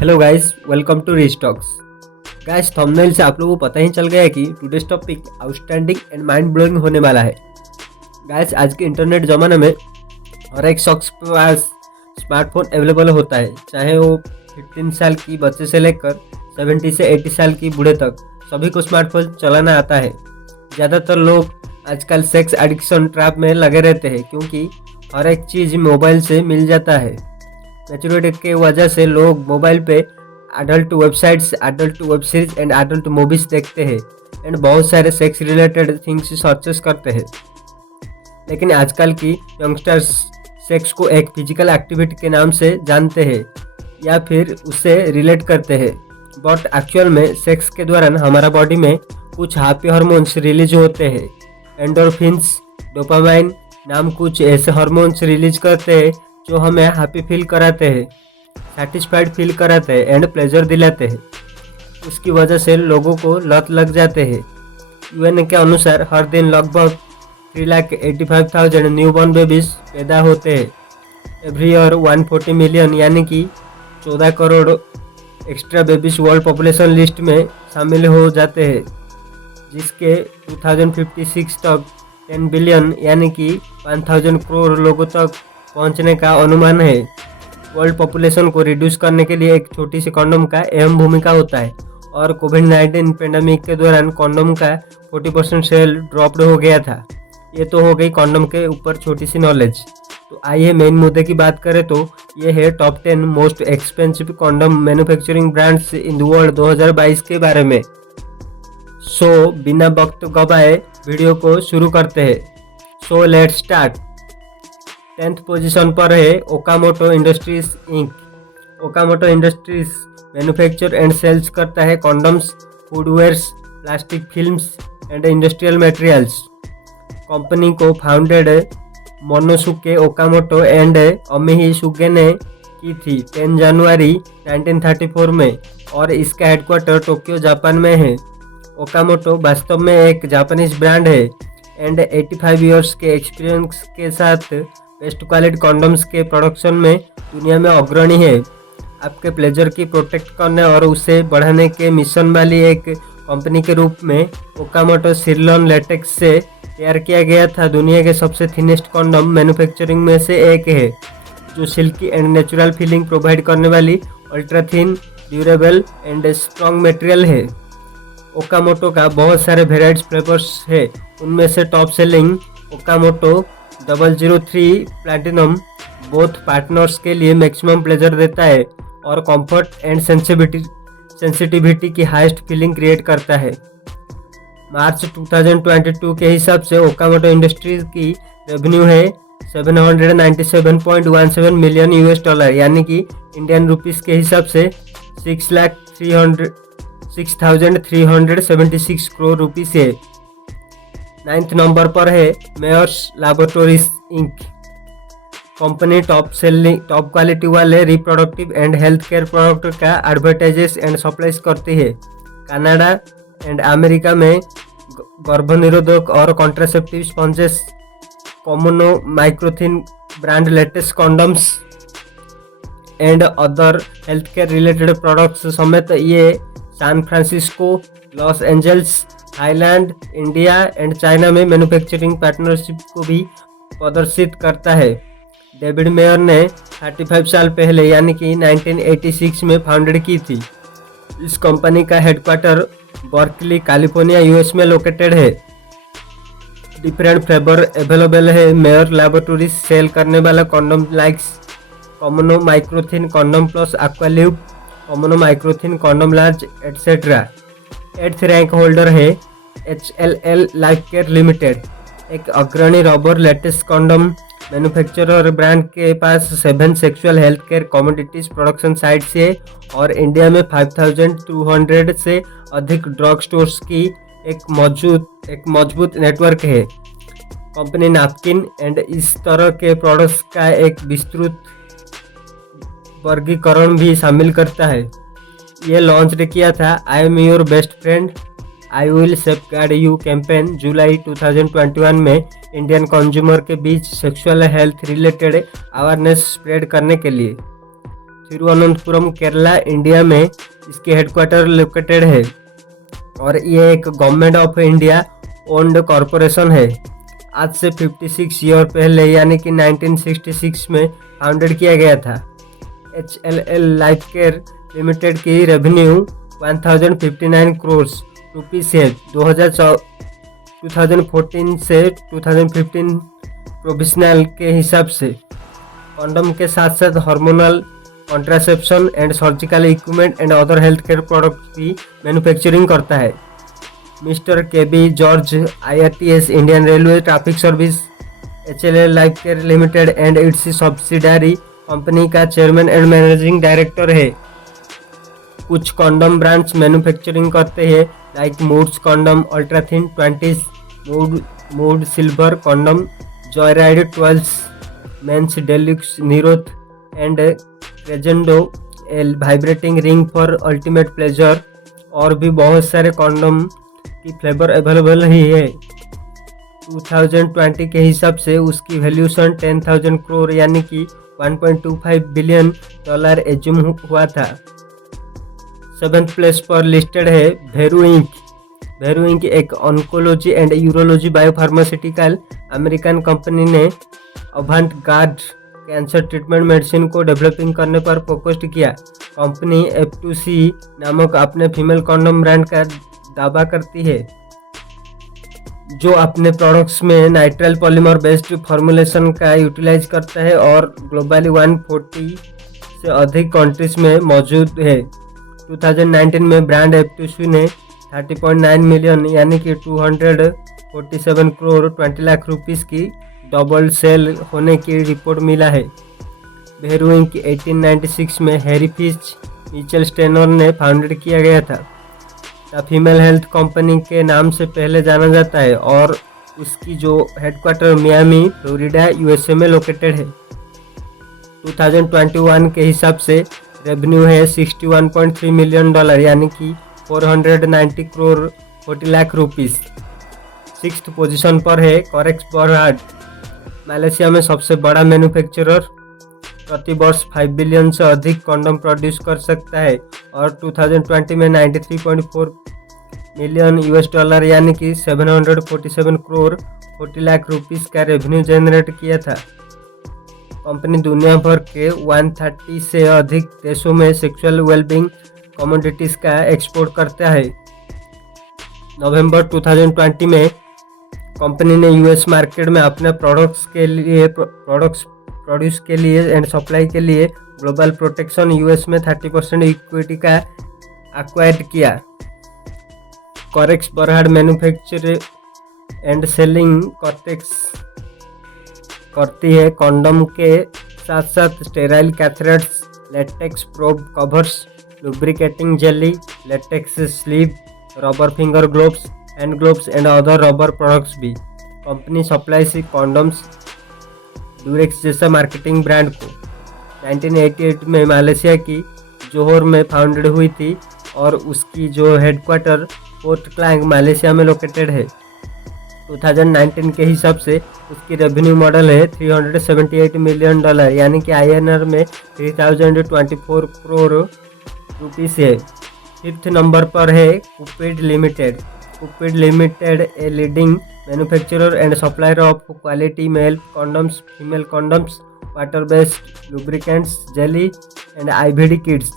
Hello guys, welcome to Rich Talks. Guys, thumbnail से आप लोगों को पता ही चल गया है कि today's topic outstanding and mind blowing होने वाला है। गाइस, आज के इंटरनेट ज़माने में हर एक शख्स के पास स्मार्टफोन अवेलेबल होता है, चाहे वो 15 साल की बच्चे से लेकर 70 से 80 साल की बूढ़े तक सभी को स्मार्टफोन चलाना आता है। ज़्यादातर लोग आजकल सेक्स एडिक्शन ट्रैप में लगे रहते हैं क्योंकि हर एक चीज़ मोबाइल से मिल जाता है। मैच्योरिटी के वजह से लोग मोबाइल पे adult websites, adult web series and adult movies देखते हैं एंड बहुत सारे सेक्स रिलेटेड थिंग्स सर्चेस करते हैं। लेकिन आजकल की यंगस्टर्स सेक्स को एक फिजिकल एक्टिविटी के नाम से जानते हैं या फिर उससे रिलेट करते हैं, बट एक्चुअल में सेक्स के दौरान हमारा बॉडी में कुछ हैप्पी हार्मोन्स रिलीज होते हैं। एंडोर्फिन्स, डोपामाइन नाम कुछ ऐसे हार्मोन्स रिलीज करते हैं जो हमें हैप्पी फील कराते हैं, सेटिस्फाइड फील कराते हैं एंड प्लेजर दिलाते हैं। उसकी वजह से लोगों को लत लग जाते हैं। यूएन के अनुसार हर दिन लगभग 3,85,000 न्यूबॉर्न बेबीज पैदा होते हैं। एवरी ईयर 140 मिलियन यानी कि 14 crore extra babies world population list में शामिल हो जाते हैं, जिसके 2056 तक 10 बिलियन यानी कि 5,000 करोड़ लोगों तक पहुंचने का अनुमान है। वर्ल्ड पॉपुलेशन को रिड्यूस करने के लिए एक छोटी सी कॉन्डोम का अहम भूमिका होता है और कोविड-19 पेंडेमिक के दौरान कॉन्डोम का 40% सेल ड्रॉप्ड हो गया था। ये तो हो गई कॉन्डोम के ऊपर छोटी सी नॉलेज। तो आइए मेन मुद्दे की बात करें तो ये है top 10 most expensive condom manufacturing brands in the world 2022 के बारे में। सो बिना वक्त गवाए वीडियो को शुरू करते हैं। So let's start. 10th position पर है Okamoto Industries Inc. Okamoto Industries manufacture and sales करता है condoms, footwears, plastic films and industrial materials. Company को founded Monosuke Okamoto and Amihi Suge ने की थी 10 जनवरी 1934 में और इसका हेडक्वार्टर टोक्यो जापान में है। ओकामोटो वास्तव में एक जापानीज ब्रांड है एंड 85 इयर्स के एक्सपीरियंस के साथ बेस्ट क्वालिटी कॉन्डम्स के प्रोडक्शन में दुनिया में अग्रणी है। आपके प्लेजर की प्रोटेक्ट करने और उसे बढ़ाने के मिशन वाली एक कंपनी के रूप में ओकामोटो सिर्लॉन लेटेक्स से तैयार किया गया था। दुनिया के सबसे थिनेस्ट कॉन्डम मैन्युफैक्चरिंग में से एक है, जो silkie and natural feeling provide करने वाली ultra thin, durable and strong material है। ओकामोटो का बहुत सारे वेराइटीज फ्लेवर्स है। उनमें से top selling Okamoto 003 platinum both partners के लिए मैक्सिमम प्लेजर देता है और कंफर्ट एंड सेंसिटिविटी की हाईएस्ट फीलिंग क्रिएट करता है। मार्च 2022 के हिसाब से ओकामोटो इंडस्ट्रीज की रेवेन्यू है $797.17 मिलियन US, यानी कि इंडियन रुपीस के हिसाब से 6,376 करोड़ रुपीस है। 9th नंबर पर है Mayers Laboratories Inc. Company top quality वाले reproductive and health care product का एडवर्टाइजेस एंड सप्लाईज करती है। कनाडा एंड अमेरिका में गर्भनिरोधक और contraceptive sponges, Kimono Microthin brand latex condoms and other health care related products समेत ये San Francisco, Los Angeles, Thailand, India and China में manufacturing partnership को भी प्रदर्शित करता है। डेविड मेयर ने 35 साल पहले यानी कि 1986 में फाउंडेड की थी। इस कंपनी का हेडक्वार्टर बर्कली, कैलिफोर्निया, यूएस में लोकेटेड है। डिफरेंट फ्लेवर अवेलेबल है। मेयर लैबोरेटरीज सेल करने वाला condom likes Kimono Microthin condom plus Aqualube, Kimono Microthin condom large etcetera. 8th rank holder है HLL लाइफ केयर लिमिटेड, एक अग्रणी rubber latex condom manufacturer. Brand के पास 7 sexual health care commodities production sites है और India में 5,200 से अधिक ड्रग स्टोर्स की एक मजबूत नेटवर्क है। कंपनी नैपकिन एंड इस तरह के प्रोडक्ट्स का एक विस्तृत वर्गीकरण भी शामिल करता है। ये लॉन्च किया था I am your best friend, I will safeguard you campaign जुलाई 2021 में इंडियन कंज्यूमर के बीच sexual health related awareness spread करने के लिए। तिरुवनंतपुरम केरला इंडिया में इसके हेडक्वार्टर लोकेटेड है और ये एक government of India owned corporation है। आज से 56 ईयर पहले यानी कि 1966 में फाउंडेड किया गया था। HLL लाइफ केयर लिमिटेड की रेवेन्यू 1059 करोड़ रुपीस है। 2014 से 2015 प्रोविजनल के हिसाब से कंडोम के साथ साथ hormonal contraception and surgical equipment and other health care product की मैन्युफैक्चरिंग करता है। Mister KB George IRTS Indian Railway Traffic Service HLL Life Care Limited and its subsidiary company का चेयरमैन एंड मैनेजिंग डायरेक्टर है। कुछ condom brands manufacturing करते हैं like Moods condom, ultrathin 20s, Mood silver condom, Joyride 12, men's deluxe, Nirodh and crescendo, vibrating ring for ultimate pleasure और भी बहुत सारे condom की फ्लेवर अवेलेबल ही है। 2020 के हिसाब से उसकी वैल्यूशन 10,000 करोड़ यानी कि $1.25 बिलियन एज्यूम हुआ था। 7th प्लेस पर लिस्टेड है भेरू इंक। भेरू इंक एक oncology and urology biopharmaceutical American company ने अवांट गार्ड कैंसर ट्रीटमेंट मेडिसिन को डेवलपिंग करने पर फोकस्ड किया। कंपनी F2C नामक अपने फीमेल कंडोम ब्रांड का दावा करती है जो अपने प्रोडक्ट्स में नाइट्राइल पॉलीमर बेस्ड फॉर्मुलेशन का यूटिलाइज करता है और ग्लोबली 140 से अधिक कंट्रीज में मौजूद है। 2019 में ब्रांड F2C ने 30.9 मिलियन यानी कि 247 करोड़ 20 लाख रुपीस की डबल सेल होने की रिपोर्ट मिला है। भेरू इंक 1896 में हैरी फिच मिचेल स्टेनर ने फाउंडेड किया गया था। द फीमेल हेल्थ कंपनी के नाम से पहले जाना जाता है और उसकी जो हेडक्वार्टर मियामी फ्लोरिडा USA में लोकेटेड है। 2021 के हिसाब से रेवेन्यू है $61.3 मिलियन यानी कि 490 crore 40 lakh rupees. 6th position पर है कॉरेक्स बरहार्ड, मलेशिया में सबसे बड़ा मैन्युफैक्चरर, प्रति वर्ष 5 बिलियन से अधिक कंडोम प्रोड्यूस कर सकता है और 2020 में $93.4 मिलियन यानी कि 747 करोड़ 40 लाख रुपीस का रेवेन्यू जनरेट किया था। कंपनी दुनिया भर के 130 से अधिक देशों में सेक्सुअल वेलबींग कमोडिटीज का एक्सपोर्ट करता है। नवंबर 2020 में कंपनी ने US मार्केट में अपने प्रोडक्ट्स प्रोड्यूस के लिए एंड सप्लाई के लिए ग्लोबल प्रोटेक्शन US में 30% इक्विटी का एक्वायर्ड किया। Karex Berhad manufacture and selling cortex करती है कंडोम के साथ साथ sterile catheters, latex probe covers, lubricating jelly, latex sleeve, rubber finger gloves, hand gloves and other rubber products भी। कंपनी सप्लाइज कंडोम्स ड्यूरेक्स जैसा marketing brand को। 1988 में Malaysia की जोहर में फाउंडेड हुई थी और उसकी जो हेडक्वार्टर पोर्ट क्लांग मलेशिया में लोकेटेड है। 2019 के हिसाब से उसकी रेवेन्यू मॉडल है $378 मिलियन यानी कि INR में 3024 करोड़ रुपीस है। 5th नंबर पर है Cupid Limited. Cupid Limited a leading manufacturer and supplier of quality male condoms, female condoms, water based lubricants, jelly and IVD kits.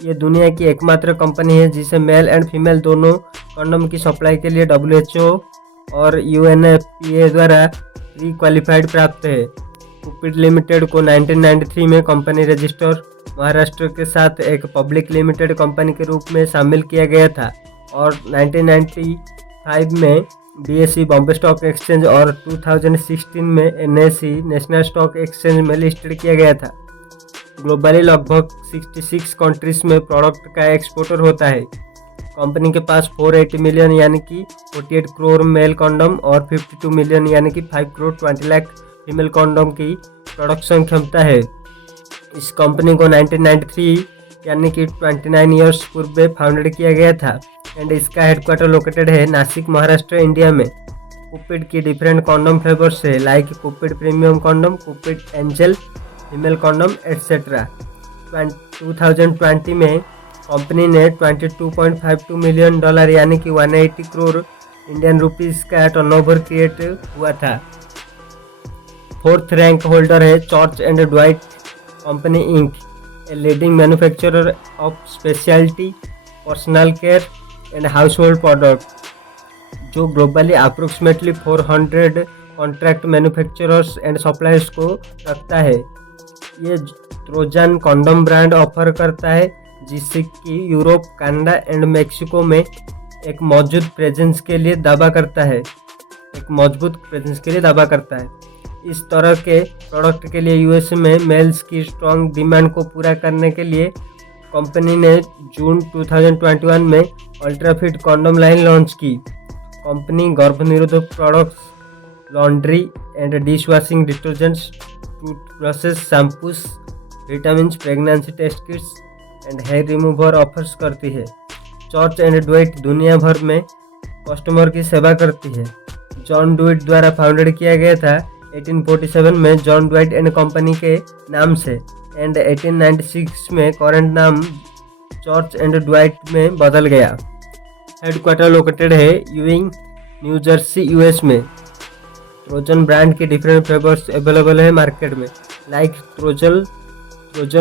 ये दुनिया की एकमात्र कंपनी है जिसे मेल एंड फीमेल दोनों कंडोम की सप्लाई के लिए WHO और UNFPA द्वारा प्री क्वालिफाइड प्राप्त है। कुपिड लिमिटेड को 1993 में कंपनी रजिस्टर महाराष्ट्र के साथ एक पब्लिक लिमिटेड कंपनी के रूप में शामिल किया गया था और 1995 में BSE बॉम्बे स्टॉक एक्सचेंज और 2016 में NSE नेशनल स्टॉक एक्सचेंज में लिस्टेड किया गया था। ग्लोबली लगभग 66 कंट्रीज में प्रोडक्ट का एक्सपोर्टर होता है। कंपनी के पास 480 मिलियन यानी कि 48 करोड़ मेल कंडोम और 52 मिलियन यानी कि 5 करोड़ 20 लाख फीमेल कंडोम की प्रोडक्शन क्षमता है। इस कंपनी को 1993 यानी कि 29 ईयर्स पूर्व फाउंडेड किया गया था एंड इसका हेडक्वार्टर लोकेटेड है नासिक महाराष्ट्र इंडिया में। कुपिड की डिफरेंट कंडोम फ्लेवर्स है like Cupid premium condom, Cupid angel, female condom etcetera. 2020 में कंपनी ने $22.52 मिलियन यानी कि 180 करोड़ इंडियन रुपीस का टर्नओवर क्रिएट हुआ था। फोर्थ रैंक होल्डर है George and Dwight company Inc, a leading manufacturer of speciality personal care and household product, जो globally approximately 400 contract manufacturers and suppliers को रखता है। ये ट्रोजन कॉन्डम ब्रांड ऑफर करता है जिससे कि यूरोप, कनाडा एंड मेक्सिको में एक मौजूद प्रेजेंस के लिए दावा करता है इस तरह के प्रोडक्ट के लिए यूएस में मेल्स की स्ट्रॉन्ग डिमांड को पूरा करने के लिए कंपनी ने जून 2021 में अल्ट्राफिट कॉन्डम लाइन लॉन्च की। कंपनी गर्भनिरोधक products, laundry and dish washing detergents, toothbrushes, shampoos, vitamin, pregnancy test kits and hair remover offers करती है। जॉर्ज एंड ड्वाइट दुनिया भर में कस्टमर की सेवा करती है। जॉन ड्वाइट द्वारा फाउंडेड किया गया था 1847 में जॉन ड्वाइट एंड कंपनी के नाम से एंड 1896 में करंट नाम जॉर्ज एंड ड्वाइट में बदल गया। हेडक्वार्टर लोकेटेड है यूइंग, न्यू जर्सी, यूएस में। ट्रोजन ब्रांड के डिफरेंट फ्लेवर्स अवेलेबल है मार्केट में, like Trojan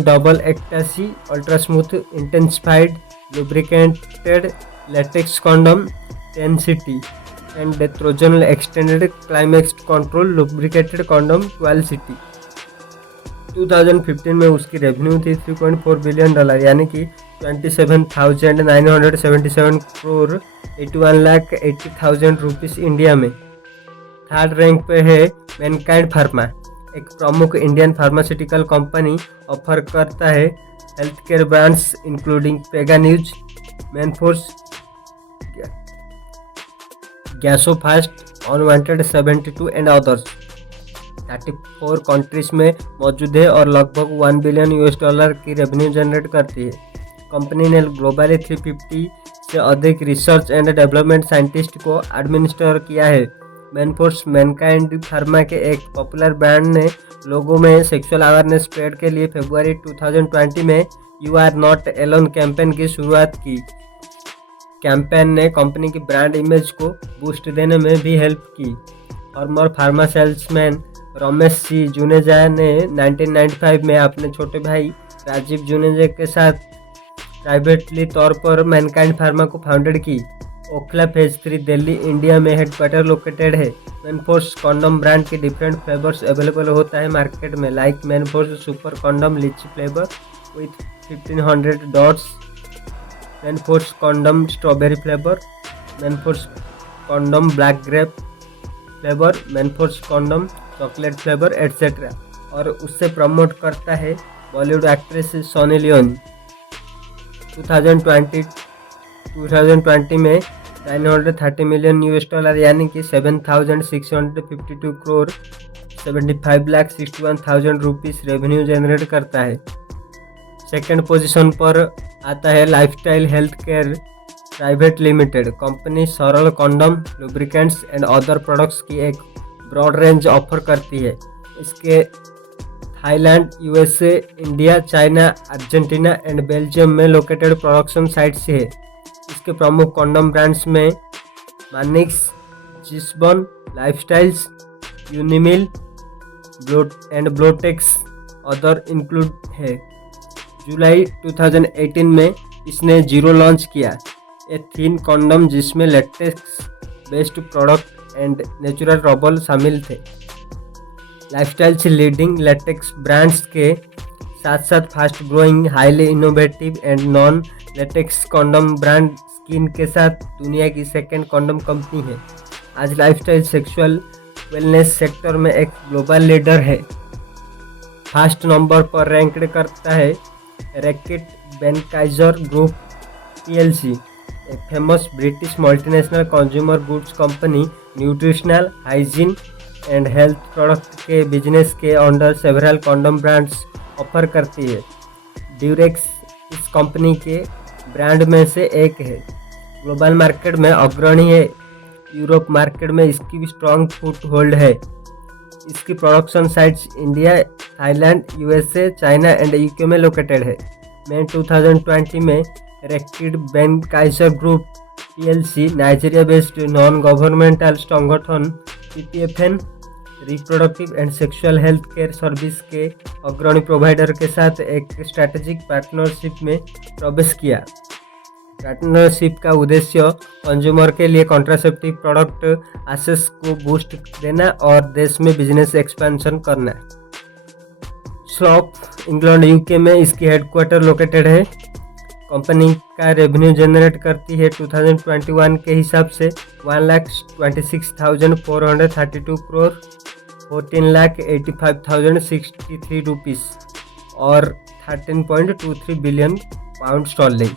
double एक्टासी, ultra smooth intensified lubricated latex condom 10 and Trojan extended climax control lubricated condom 12 2015 में उसकी रेवेन्यू थी $3.4 बिलियन यानी कि 27,977 करोड़ 81,80,000 रुपीस इंडिया में। थर्ड रैंक पे है मैनकाइंड फार्मा, एक प्रमुख इंडियन फार्मास्यूटिकल कंपनी ऑफर करता है health care brands including Prega News, Manforce, Gasofast, unwanted 72 and others. 34 countries में मौजूद है और लगभग $1 बिलियन की रेवेन्यू जनरेट करती है। कंपनी ने ग्लोबली 350 से अधिक रिसर्च एंड डेवलपमेंट साइंटिस्ट को एडमिनिस्टर किया है। मैनफोर्स मैनकाइंड फार्मा के एक पॉपुलर ब्रांड ने लोगों में सेक्सुअल अवेयरनेस स्प्रेड के लिए फरवरी 2020 में you are not alone campaign की शुरुआत की। कैंपेन ने कंपनी की ब्रांड इमेज को बूस्ट देने में भी हेल्प की। फॉर्मर फार्मा सेल्समैन रमेश सी जुनेजा ने 1995 में अपने छोटे भाई राजीव जुनेजा के साथ प्राइवेटली तौर पर मैनकाइंड फार्मा को फाउंडेड की। ओखला फेज 3 दिल्ली, इंडिया में हेडक्वार्टर लोकेटेड है। मैनफोर्स कॉन्डम ब्रांड के डिफरेंट फ्लेवर्स अवेलेबल होता है मार्केट में, like Manforce super condom lychee flavour with 1500 dots, Manforce condom strawberry flavour, Manforce condom black grape flavour, Manforce condom chocolate flavour etcetera. और उससे promote करता है Bollywood actress Soni Leone. 2020 में $930 million यानी कि 7,652 करोड़ 75,61,000 रुपीस रेवेन्यू जनरेट करता है। सेकेंड पोजीशन पर आता है Lifestyles health care private limited. Company सरल condom, lubricants and other products की एक ब्रॉड रेंज ऑफर करती है। इसके Thailand, USA, India, China, Argentina and Belgium में लोकेटेड प्रोडक्शन साइट्स है। इसके प्रमुख कॉन्डम ब्रांड्स में Manix, Jissbon, Lifestyles, Unimil and Blowtex other include है। जुलाई 2018 में इसने जीरो लॉन्च किया, ए थिन कॉन्डम जिसमें latex based product and natural rubber शामिल थे। लाइफस्टाइल से लीडिंग लेटेक्स ब्रांड्स के साथ साथ fast growing, highly innovative and non latex condom brand skin के साथ दुनिया की सेकेंड कॉन्डम कंपनी है। आज लाइफस्टाइल सेक्सुअल वेलनेस सेक्टर में एक ग्लोबल लीडर है। फर्स्ट नंबर पर रैंक्ड करता है रैकेट बेनकाइजर ग्रुप पीएलसी, एक famous British multinational consumer goods company nutritional, hygiene and health product के बिजनेस के under several condom brands offer करती है। ड्यूरेक्स इस कंपनी के ब्रांड में से एक है। ग्लोबल मार्केट में अग्रणी है। यूरोप मार्केट में इसकी भी स्ट्रॉन्ग फुट होल्ड है। इसकी production sites India, Thailand, USA, China and UK में लोकेटेड है। मई 2020 में Reckitt Benckiser group PLC Nigeria based non governmental संगठन PPFN reproductive and sexual health care service के अग्रणी प्रोवाइडर के साथ एक स्ट्रैटेजिक पार्टनरशिप में प्रवेश किया। पार्टनरशिप का उद्देश्य कंज्यूमर के लिए कॉन्ट्रासेप्टिव प्रोडक्ट एक्सेस को बूस्ट देना और देश में बिजनेस एक्सपेंशन करना। स्लॉप इंग्लैंड यूके में इसकी हेडक्वार्टर लोकेटेड है। कंपनी का रेवेन्यू जनरेट करती है 2021 के हिसाब से 1,26,432 करोड़, 14,85,063 रुपीज़ और 13.23 billion pound sterling.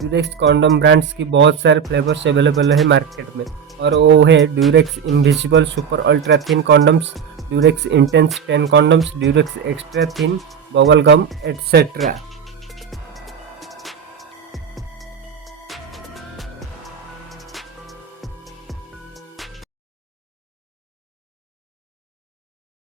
Durex condom brands की बहुत सारे फ्लेवर्स अवेलेबल है मार्केट में, और वो है Durex invisible super ultra thin condoms, Durex intense 10 condoms, Durex extra thin bubble gum etcetera.